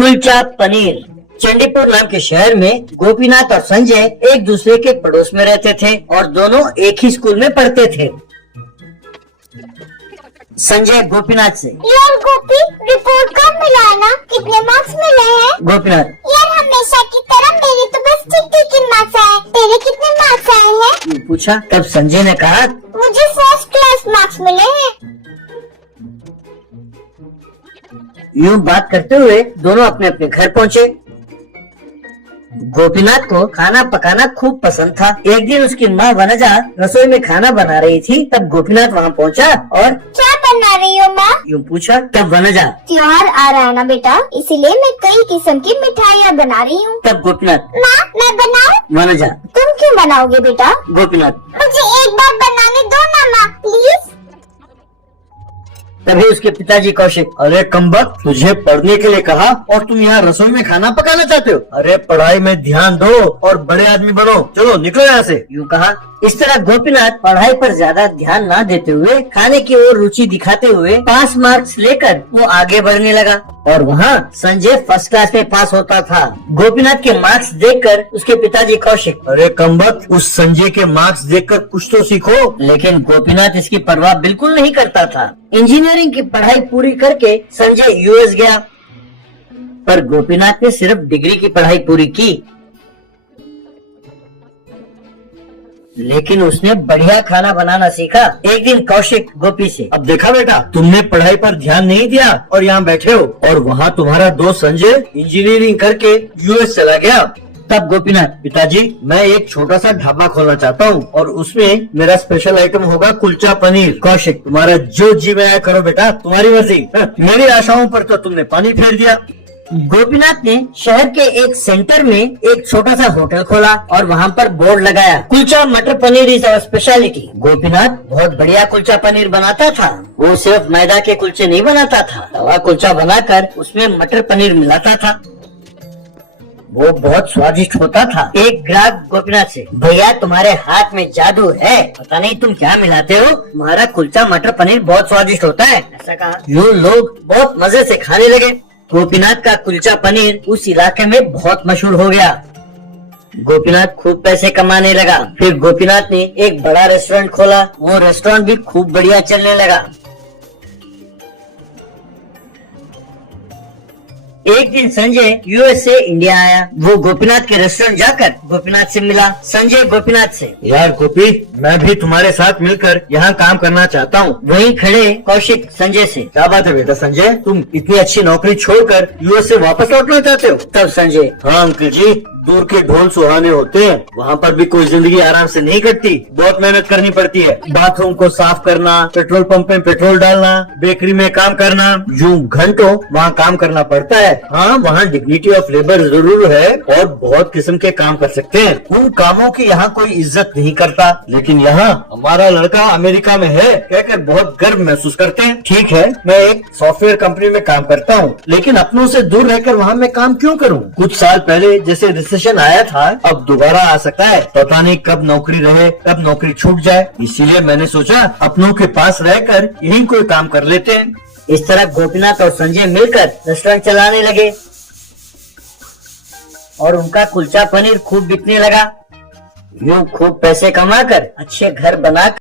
कुलचा पनीर। चंडीपुर नाम के शहर में गोपीनाथ और संजय एक दूसरे के पड़ोस में रहते थे और दोनों एक ही स्कूल में पढ़ते थे। संजय गोपीनाथ से, यार गोपी, रिपोर्ट कब मिला है ना? कितने मार्क्स मिले हैं? गोपीनाथ, यार हमेशा की तरह मेरे तो बस ठीक ही मार्क्स आए, तेरे कितने मार्क्स आए हैं? पूछा। तब संजय ने कहा, मुझे फर्स्ट क्लास मार्क्स मिले हैं। यूं बात करते हुए दोनों अपने अपने घर पहुँचे। गोपीनाथ को खाना पकाना खूब पसंद था। एक दिन उसकी माँ वनजा रसोई में खाना बना रही थी। तब गोपीनाथ वहाँ पहुँचा और क्या बना रही हो माँ? यूं पूछा। तब वनजा, त्योहार आ रहा है ना बेटा, इसीलिए मैं कई किस्म की मिठाइयाँ बना रही हूँ। तब गोपीनाथ, माँ मैं बनाऊँ? वनजा, तुम क्यों बनाओगे बेटा? गोपीनाथ, मुझे एक बार बनाने दो ना माँ, प्लीज। तभी उसके पिताजी कौशिक, अरे कमबख्त, तुझे पढ़ने के लिए कहा और तुम यहाँ रसोई में खाना पकाना चाहते हो? अरे पढ़ाई में ध्यान दो और बड़े आदमी बनो। चलो निकलो यहाँ से। यूं कहा। इस तरह गोपीनाथ पढ़ाई पर ज्यादा ध्यान न देते हुए खाने की ओर रुचि दिखाते हुए पास मार्क्स लेकर वो आगे बढ़ने लगा और वहाँ संजय फर्स्ट क्लास में पास होता था। गोपीनाथ के मार्क्स देखकर उसके पिताजी कौशिक, अरे कमबख्त, उस संजय के मार्क्स देखकर कुछ तो सीखो। लेकिन गोपीनाथ इसकी परवाह बिल्कुल नहीं करता था। इंजीनियरिंग की पढ़ाई पूरी करके संजय यूएस गया, पर गोपीनाथ ने सिर्फ डिग्री की पढ़ाई पूरी की, लेकिन उसने बढ़िया खाना बनाना सीखा। एक दिन कौशिक गोपी से, अब देखा बेटा, तुमने पढ़ाई पर ध्यान नहीं दिया और यहाँ बैठे हो, और वहाँ तुम्हारा दोस्त संजय इंजीनियरिंग करके यूएस चला गया। तब गोपीनाथ, पिताजी, मैं एक छोटा सा ढाबा खोलना चाहता हूँ और उसमें मेरा स्पेशल आइटम होगा कुलचा पनीर। कौशिक, तुम्हारा जो जी में आया करो बेटा, तुम्हारी मर्जी। मेरी आशाओं पर तो तुमने पानी फेर दिया। गोपीनाथ ने शहर के एक सेंटर में एक छोटा सा होटल खोला और वहाँ पर बोर्ड लगाया, kulcha matar paneer is our speciality. Gopinath बहुत बढ़िया कुलचा पनीर बनाता था। वो सिर्फ मैदा के कुलचे नहीं बनाता था, तवा कुलचा बनाकर उसमें मटर पनीर मिलाता था। वो बहुत स्वादिष्ट होता था। एक ग्राहक गोपीनाथ से, भैया तुम्हारे हाथ में जादू है, पता नहीं तुम क्या मिलाते हो, तुम्हारा कुलचा मटर पनीर बहुत स्वादिष्ट होता है, ऐसा कहा। यूं लोग बहुत मजे से खाने लगे। गोपीनाथ का कुलचा पनीर उस इलाके में बहुत मशहूर हो गया। गोपीनाथ खूब पैसे कमाने लगा। फिर गोपीनाथ ने एक बड़ा रेस्टोरेंट खोला। वो रेस्टोरेंट भी खूब बढ़िया चलने लगा। एक दिन संजय यूएस से इंडिया आया। वो गोपीनाथ के रेस्टोरेंट जाकर गोपीनाथ से मिला। संजय गोपीनाथ से, यार गोपी, मैं भी तुम्हारे साथ मिलकर यहाँ काम करना चाहता हूँ। वहीं खड़े कौशिक संजय से, क्या बात है बेटा संजय, तुम इतनी अच्छी नौकरी छोड़कर यूएस से वापस लौटना चाहते हो? तब संजय, हाँ अंकल जी, दूर के ढोल सुहाने होते हैं, वहाँ पर भी कोई जिंदगी आराम से नहीं कटती, बहुत मेहनत करनी पड़ती है। बाथरूम को साफ करना, पेट्रोल पंप में पेट्रोल डालना, बेकरी में काम करना, यूं घंटों वहाँ काम करना पड़ता है। हाँ, वहाँ डिग्निटी ऑफ लेबर जरूर है और बहुत किस्म के काम कर सकते हैं। उन कामों की यहाँ कोई इज्जत नहीं करता, लेकिन यहाँ हमारा लड़का अमेरिका में है कहकर बहुत गर्व महसूस करते हैं। ठीक है, मैं एक सॉफ्टवेयर कंपनी में काम करता हूँ, लेकिन अपनों से दूर रहकर वहाँ मैं काम क्यों करूँ? कुछ साल पहले जैसे रिसेशन आया था, अब दोबारा आ सकता है। पता नहीं कब नौकरी रहे, कब नौकरी छूट जाए। इसीलिए मैंने सोचा अपनों के पास रहकर यही कोई काम कर लेते हैं। इस तरह गोपीनाथ और संजय मिलकर रेस्टोरेंट चलाने लगे और उनका कुलचा पनीर खूब बिकने लगा। यूं खूब पैसे कमाकर अच्छे घर बनाकर